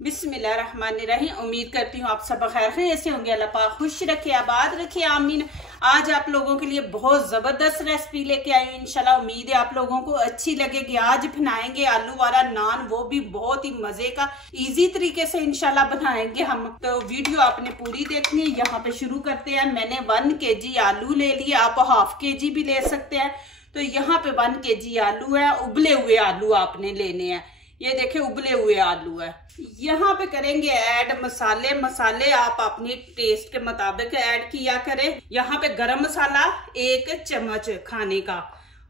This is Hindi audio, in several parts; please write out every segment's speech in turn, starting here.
बिस्मिल्लाहिर्रहमानिर्रहीम। उम्मीद करती हूँ आप सब खैर ऐसे होंगे। अल्लाह पाक खुश रखे, आबाद रखे, आमीन। आज आप लोगों के लिए बहुत जबरदस्त रेसिपी लेके आई हूँ। इंशाल्लाह उम्मीद है आप लोगों को अच्छी लगेगी। आज बनाएंगे आलू वाला नान, वो भी बहुत ही मजे का इजी तरीके से इंशाल्लाह बनाएंगे हम। तो वीडियो आपने पूरी देखनी है। यहाँ पे शुरू करते हैं। मैंने 1 kg आलू ले लिए, आप ½ kg भी ले सकते हैं। तो यहाँ पे 1 kg आलू है। उबले हुए आलू आपने लेने हैं। ये देखे उबले हुए आलू है। यहाँ पे करेंगे ऐड मसाले आप अपनी टेस्ट के मुताबिक ऐड किया करें। यहाँ पे गरम मसाला 1 चम्मच खाने का,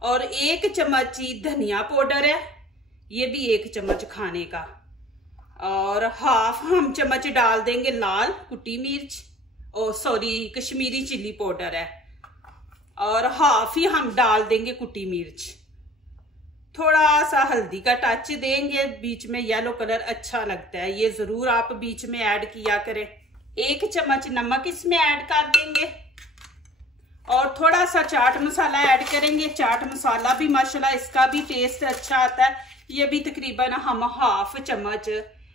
और 1 चम्मच धनिया पाउडर है, ये भी 1 चम्मच खाने का, और ½ हम चम्मच डाल देंगे लाल कुटी मिर्च, और सॉरी कश्मीरी चिल्ली पाउडर है, और ½ ही हम डाल देंगे कुटी मिर्च। थोड़ा सा हल्दी का टच देंगे, बीच में येलो कलर अच्छा लगता है, ये जरूर आप बीच में ऐड किया करें। 1 चम्मच नमक इसमें ऐड कर देंगे, और थोड़ा सा चाट मसाला ऐड करेंगे। चाट मसाला भी माशाल्लाह इसका भी टेस्ट अच्छा आता है। ये भी तकरीबन हम ½ चम्मच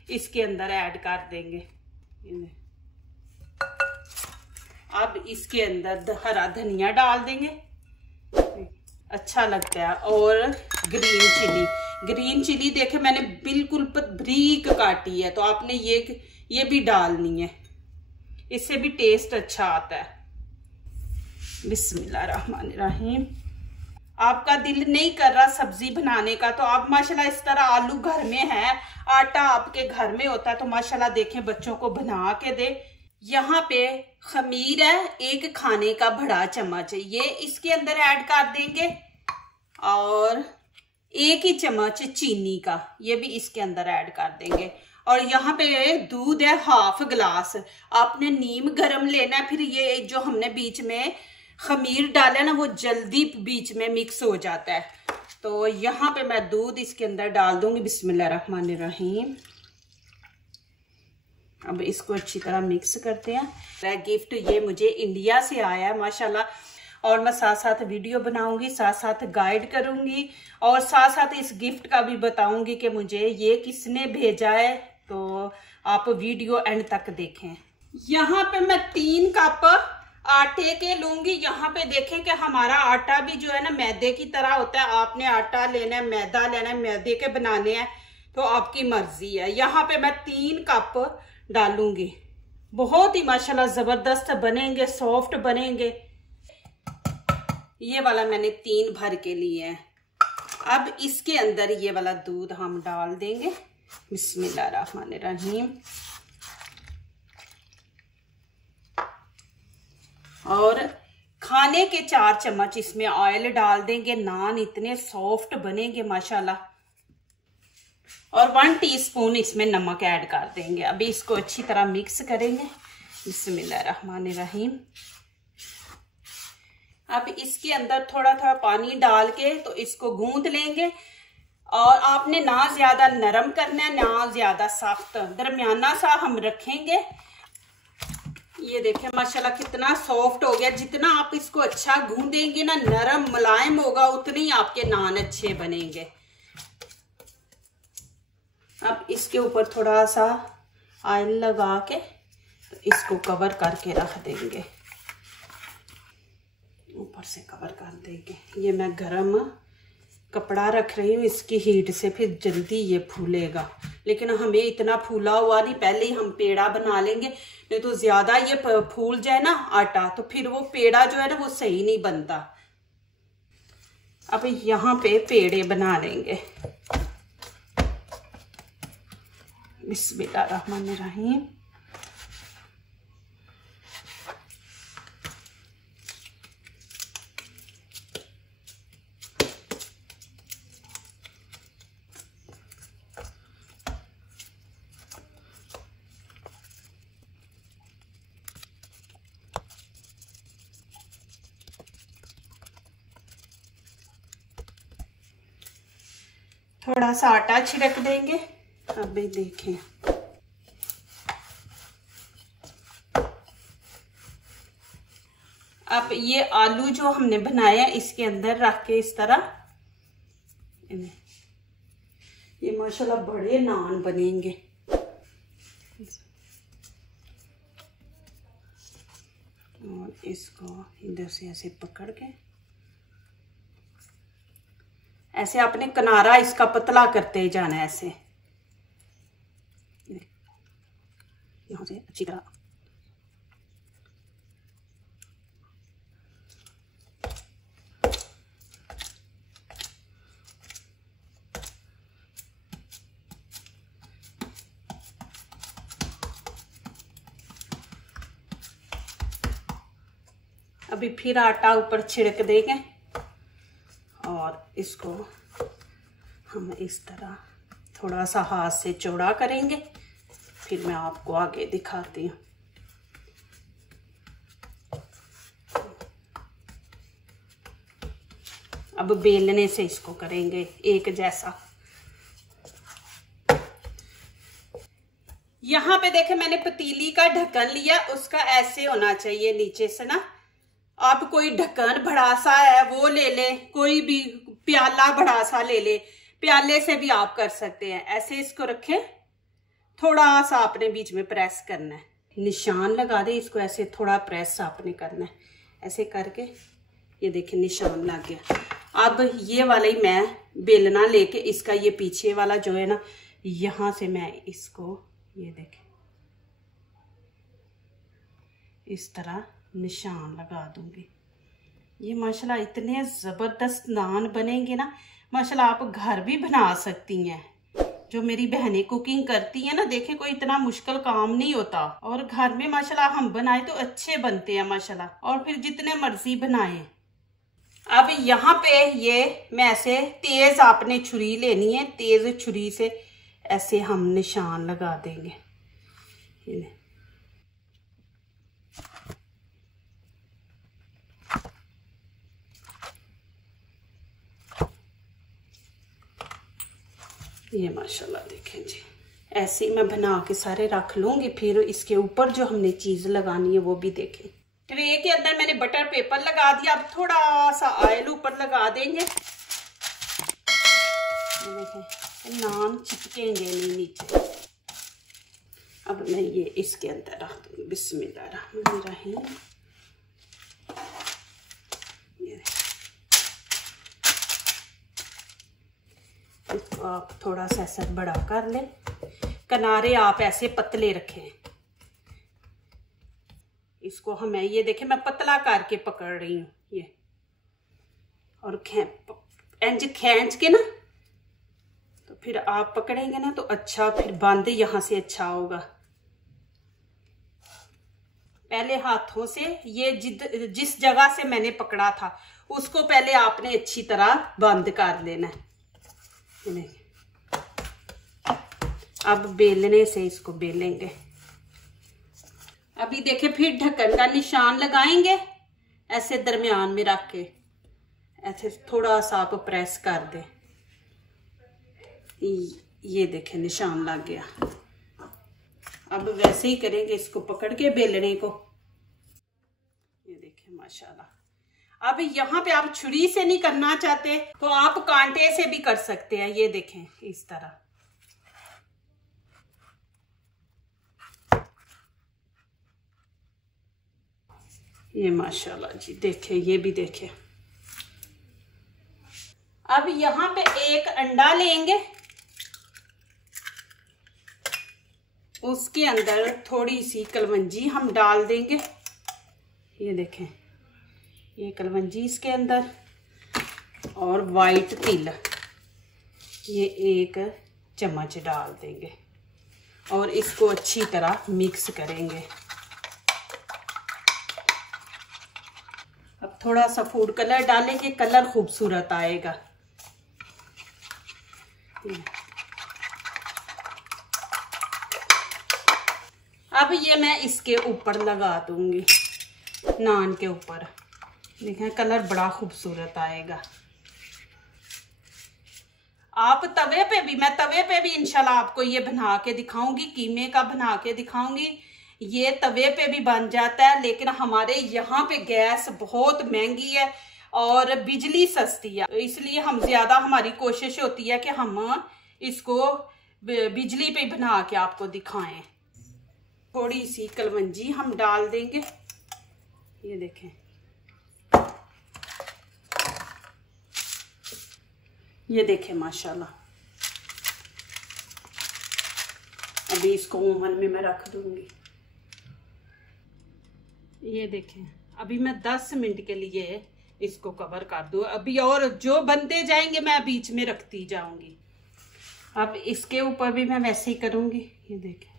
इसके अंदर ऐड कर देंगे। अब इसके अंदर हरा धनिया डाल देंगे, अच्छा लगता है। और ग्रीन चिली देखे मैंने बिल्कुल बारीक काटी है, तो आपने ये भी डालनी है, इससे भी टेस्ट अच्छा आता है। बिस्मिल्लाहिर्रहमानिर्रहीम। आपका दिल नहीं कर रहा सब्जी बनाने का, तो आप माशाल्लाह इस तरह आलू घर में है, आटा आपके घर में होता है, तो माशाल्लाह देखें बच्चों को बना के दे। यहाँ पे खमीर है 1 खाने का बड़ा चम्मच, ये इसके अंदर ऐड कर देंगे, और 1 ही चम्मच चीनी का, ये भी इसके अंदर ऐड कर देंगे। और यहाँ पे दूध है ½ गिलास। आपने नीम गरम लेना है, फिर ये जो हमने बीच में खमीर डाला ना वो जल्दी बीच में मिक्स हो जाता है। तो यहाँ पे मैं दूध इसके अंदर डाल दूंगी। बिस्मिल्लाहिर्रहमानिर्रहीम। अब इसको अच्छी तरह मिक्स करते हैं। गिफ्ट ये मुझे इंडिया से आया है माशाल्लाह, और मैं साथ साथ वीडियो बनाऊंगी, साथ साथ गाइड करूंगी, और साथ साथ इस गिफ्ट का भी बताऊंगी कि मुझे ये किसने भेजा है। तो आप वीडियो एंड तक देखें। यहाँ पे मैं 3 कप आटे के लूंगी। यहाँ पे देखें कि हमारा आटा भी जो है ना मैदे की तरह होता है। आपने आटा लेना है, मैदा लेना है, मैदे के बनाने हैं, तो आपकी मर्जी है। यहाँ पे मैं 3 कप डालूंगी। बहुत ही माशाल्लाह जबरदस्त बनेंगे, सॉफ्ट बनेंगे। ये वाला मैंने 3 भर के लिए है। अब इसके अंदर ये वाला दूध हम डाल देंगे। बिस्मिल्लाहिर्रहमानिर्रहीम। और खाने के 4 चम्मच इसमें ऑयल डाल देंगे। नान इतने सॉफ्ट बनेंगे माशाल्लाह। और 1 टीस्पून इसमें नमक ऐड कर देंगे। अभी इसको अच्छी तरह मिक्स करेंगे। बिस्मिल्लाहिर्रहमानिर्रहीम। अब इसके अंदर थोड़ा थोड़ा पानी डाल के तो इसको गूंद लेंगे। और आपने ना ज्यादा नरम करना है ना ज्यादा सख्त, दरमियाना सा हम रखेंगे। ये देखें माशाल्लाह कितना सॉफ्ट हो गया। जितना आप इसको अच्छा गूंदेंगे ना, नरम मुलायम होगा, उतने ही आपके नान अच्छे बनेंगे। अब इसके ऊपर थोड़ा सा ऑयल लगा के तो इसको कवर करके रख देंगे। ऊपर से कवर कर देंगे। ये मैं गरम कपड़ा रख रही हूँ, इसकी हीट से फिर जल्दी ये फूलेगा। लेकिन हमें इतना फूला हुआ नहीं, पहले ही हम पेड़ा बना लेंगे, नहीं तो ज्यादा ये फूल जाए ना आटा, तो फिर वो पेड़ा जो है ना वो सही नहीं बनता। अब यहाँ पे पेड़े बना लेंगे। बिस्मिल्लाहिर्रहमानिर्रहीम। थोड़ा सा आटा छिड़क देंगे। अभी देखें अब ये आलू जो हमने बनाया इसके अंदर रख के इस तरह ये माशाल्लाह बड़े नान बनेंगे। और इसको इधर से ऐसे पकड़ के ऐसे अपने किनारा इसका पतला करते जाना है, ऐसे यहाँ से अच्छी तरह। अभी फिर आटा ऊपर छिड़क देंगे और इसको हम इस तरह थोड़ा सा हाथ से चौड़ा करेंगे, फिर मैं आपको आगे दिखाती हूँ। अब बेलने से इसको करेंगे एक जैसा। यहाँ पे देखे मैंने पतीली का ढक्कन लिया, उसका ऐसे होना चाहिए नीचे से ना। आप कोई ढक्कन बड़ा सा है वो ले ले, कोई भी प्याला बड़ा सा ले ले, प्याले से भी आप कर सकते हैं। ऐसे इसको रखें, थोड़ा सा आपने बीच में प्रेस करना है, निशान लगा दे इसको, ऐसे थोड़ा प्रेस आपने करना है, ऐसे करके ये देखिए निशान लग गया। अब ये वाला ही मैं बेलना लेके इसका ये पीछे वाला जो है ना, यहाँ से मैं इसको ये देखें इस तरह निशान लगा दूंगी। ये माशाल्लाह इतने ज़बरदस्त नान बनेंगे ना, माशाल्लाह आप घर भी बना सकती हैं। जो मेरी बहनें कुकिंग करती हैं ना, देखे कोई इतना मुश्किल काम नहीं होता, और घर में माशाल्लाह हम बनाए तो अच्छे बनते हैं माशाल्लाह, और फिर जितने मर्जी बनाए। अब यहाँ पे ये मैं ऐसे तेज आपने छुरी लेनी है, तेज छुरी से ऐसे हम निशान लगा देंगे। ये माशाल्लाह देखें जी, ऐसे ही मैं बना के सारे रख लूंगी। फिर इसके ऊपर जो हमने चीज लगानी है वो भी देखें। ट्रे के अंदर मैंने बटर पेपर लगा दिया, अब थोड़ा सा ऑयल ऊपर लगा देंगे। ये देखें नान चिपकेंगे नहीं नीचे। अब मैं ये इसके अंदर रख दूंगी। बिस्मिल्लाहिर्रहमानिर्रहीम। इसको आप थोड़ा सा ऐसा बड़ा कर लें, किनारे आप ऐसे पतले रखें। इसको हमें ये देखें मैं पतला करके पकड़ रही हूँ ये, और इंज खींच के ना, तो फिर आप पकड़ेंगे ना तो अच्छा, फिर बंद यहाँ से अच्छा होगा। पहले हाथों से ये जिस जगह से मैंने पकड़ा था उसको पहले आपने अच्छी तरह बंद कर लेना है। अब बेलने से इसको बेलेंगे। अभी देखे फिर ढक्कन का निशान लगाएंगे, ऐसे दरमियान में रख के ऐसे थोड़ा सा आप प्रेस कर दे। ये देखे निशान लग गया। अब वैसे ही करेंगे, इसको पकड़ के बेलने को। ये देखे माशाल्लाह। अब यहाँ पे आप छुरी से नहीं करना चाहते तो आप कांटे से भी कर सकते हैं। ये देखें इस तरह। ये माशाल्लाह जी देखें, ये भी देखें। अब यहाँ पे एक अंडा लेंगे, उसके अंदर थोड़ी सी कलवंजी हम डाल देंगे। ये देखें ये कलवंजी इसके अंदर, और वाइट तिल ये 1 चम्मच डाल देंगे, और इसको अच्छी तरह मिक्स करेंगे। अब थोड़ा सा फूड कलर डालेंगे, कलर खूबसूरत आएगा। अब ये मैं इसके ऊपर लगा दूंगी, नान के ऊपर। देखें कलर बड़ा खूबसूरत आएगा। आप तवे पे भी, मैं तवे पे भी इंशाल्लाह आपको ये बना के दिखाऊंगी, कीमे का बना के दिखाऊंगी। ये तवे पे भी बन जाता है, लेकिन हमारे यहाँ पे गैस बहुत महंगी है और बिजली सस्ती है, इसलिए हम ज्यादा, हमारी कोशिश होती है कि हम इसको बिजली पे बना के आपको दिखाएं। थोड़ी सी कलवंजी हम डाल देंगे। ये देखें, ये देखें माशाल्लाह। अभी इसको ओवन में मैं रख दूंगी। ये देखें, अभी मैं 10 मिनट के लिए इसको कवर कर दूं। अभी और जो बनते जाएंगे मैं बीच में रखती जाऊंगी। अब इसके ऊपर भी मैं वैसे ही करूंगी। ये देखें,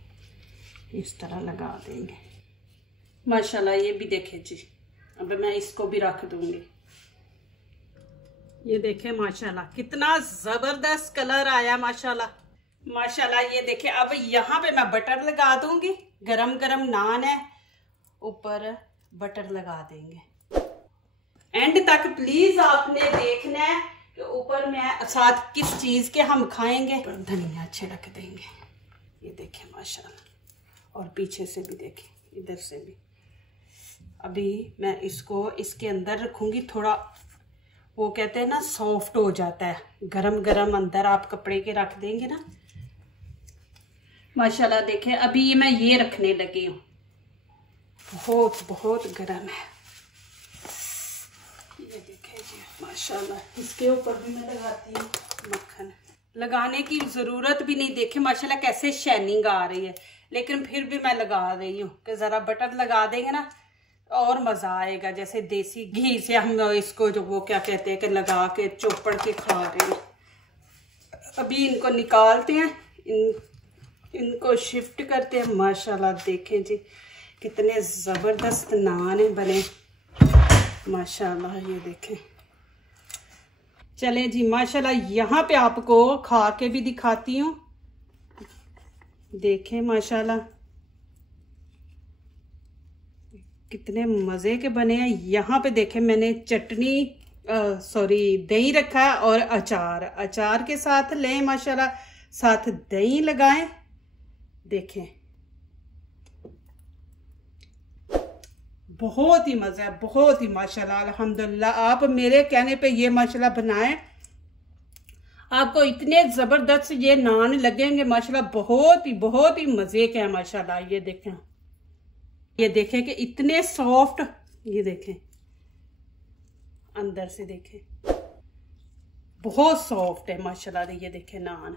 इस तरह लगा देंगे माशाल्लाह। ये भी देखें जी, अब मैं इसको भी रख दूंगी। ये देखें माशाल्लाह कितना जबरदस्त कलर आया माशाल्लाह माशाल्लाह। ये देखें, अब यहाँ पे मैं बटर लगा दूंगी। गरम गरम नान है, ऊपर बटर लगा देंगे। एंड तक प्लीज आपने देखना है कि ऊपर में साथ किस चीज के हम खाएंगे। धनिया छिड़क देंगे। ये देखें माशाल्लाह, और पीछे से भी देखें, इधर से भी। अभी मैं इसको इसके अंदर रखूंगी। थोड़ा वो कहते हैं ना सॉफ्ट हो जाता है, गरम गरम अंदर आप कपड़े के रख देंगे ना माशाल्लाह। देखें, अभी मैं ये रखने लगी हूँ। बहुत बहुत गरम है। ये देखें जी माशाल्लाह। इसके ऊपर भी मैं लगाती हूँ मक्खन। लगाने की ज़रूरत भी नहीं। देखें माशाल्लाह कैसे शाइनिंग आ रही है, लेकिन फिर भी मैं लगा रही हूँ कि ज़रा बटर लगा देंगे ना और मज़ा आएगा। जैसे देसी घी से हम इसको जो वो क्या कहते हैं कि लगा के चोपड़ के खा रहे हैं। अभी इनको निकालते हैं, इनको शिफ्ट करते हैं। माशाल्लाह देखें जी कितने ज़बरदस्त नान बने माशाल्लाह। ये देखें, चलें जी माशाल्लाह। यहाँ पे आपको खा के भी दिखाती हूँ। देखें माशाल्लाह कितने मज़े के बने हैं। यहाँ पे देखें, मैंने चटनी दही रखा है और अचार के साथ लें माशाल्लाह, साथ दही लगाएं। देखें बहुत ही मज़ा है, बहुत ही माशाल्लाह अल्हम्दुलिल्लाह। आप मेरे कहने पे ये माशाल्लाह बनाएं, आपको इतने ज़बरदस्त ये नान लगेंगे माशाल्लाह। बहुत ही मज़े के हैं माशाल्लाह। ये देखें कि इतने सॉफ्ट। ये देखें अंदर से, देखें बहुत सॉफ्ट है माशाल्लाह। ये देखें नान,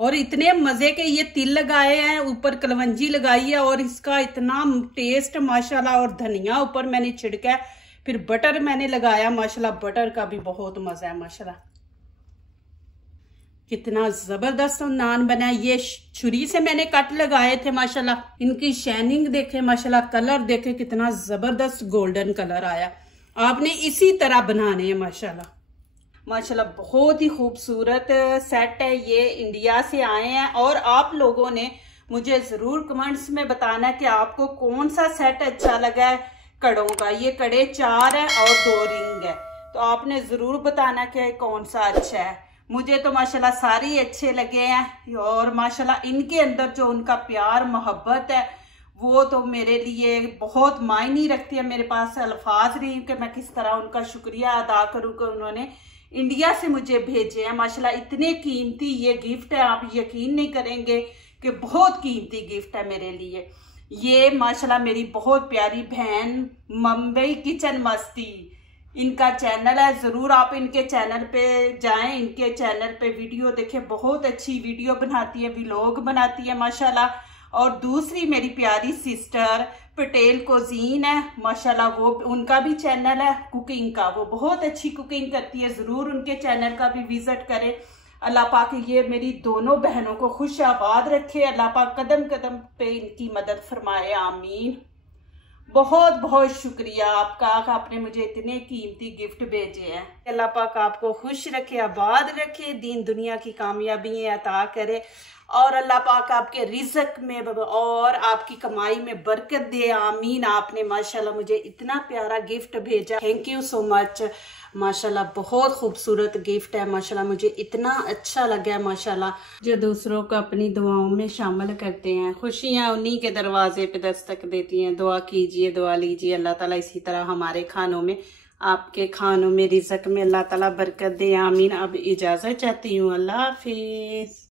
और इतने मज़े के ये तिल लगाए हैं, ऊपर कलवंजी लगाई है, और इसका इतना टेस्ट माशाल्लाह। और धनिया ऊपर मैंने छिड़का है, फिर बटर मैंने लगाया माशाल्लाह। बटर का भी बहुत मज़ा है माशाल्लाह। कितना ज़बरदस्त नान बना है। ये छुरी से मैंने कट लगाए थे माशाल्लाह। इनकी शाइनिंग देखें माशाल्लाह, कलर देखें कितना ज़बरदस्त गोल्डन कलर आया। आपने इसी तरह बनाने हैं माशाल्लाह माशाल्लाह। बहुत ही खूबसूरत सेट है। ये इंडिया से आए हैं, और आप लोगों ने मुझे ज़रूर कमेंट्स में बताना कि आपको कौन सा सेट अच्छा लगा है कड़ों का। ये कड़े 4 है और 2 रिंग है, तो आपने ज़रूर बताना कि कौन सा अच्छा है। मुझे तो माशाल्लाह सारे ही अच्छे लगे हैं, और माशाल्लाह इनके अंदर जो उनका प्यार मोहब्बत है वो तो मेरे लिए बहुत मायने रखती है। मेरे पास अल्फाज नहीं कि मैं किस तरह उनका शुक्रिया अदा करूँ कि उन्होंने इंडिया से मुझे भेजे हैं माशाल्लाह। इतने कीमती ये गिफ्ट है, आप यकीन नहीं करेंगे कि बहुत कीमती गिफ्ट है मेरे लिए। ये माशाल्लाह मेरी बहुत प्यारी बहन मुंबई किचन मस्ती, इनका चैनल है। ज़रूर आप इनके चैनल पे जाएं, इनके चैनल पे वीडियो देखें। बहुत अच्छी वीडियो बनाती है, व्लॉग बनाती है माशाल्लाह। और दूसरी मेरी प्यारी सिस्टर पटेल कोजीन है माशाल्लाह, वो उनका भी चैनल है कुकिंग का, वो बहुत अच्छी कुकिंग करती है। ज़रूर उनके चैनल का भी विजिट करें। अल्लाह पाक ये मेरी दोनों बहनों को खुश आबाद रखे। अल्लाह पाक कदम कदम पे इनकी मदद फरमाए, आमीन। बहुत बहुत शुक्रिया आपका, आपने मुझे इतने कीमती गिफ्ट भेजे हैं। अल्लाह पाक आपको खुश रखे, आबाद रखे, दीन दुनिया की कामयाबी अता करे, और अल्लाह पाक आपके रिज़्क में और आपकी कमाई में बरकत दे, आमीन। आपने माशाल्लाह मुझे इतना प्यारा गिफ्ट भेजा, थैंक यू सो मच माशाल्लाह। बहुत खूबसूरत गिफ्ट है माशाल्लाह, मुझे इतना अच्छा लगा है माशाल्लाह। जो दूसरों को अपनी दुआओं में शामिल करते हैं, खुशियां उन्हीं के दरवाजे पे दस्तक देती हैं। दुआ कीजिए, दुआ लीजिए, अल्लाह ताला इसी तरह हमारे खानों में, आपके खानों में, रिज़्क में अल्लाह ताला बरकत दे, आमीन। अब इजाज़त चाहती हूँ, अल्लाह हाफिज़।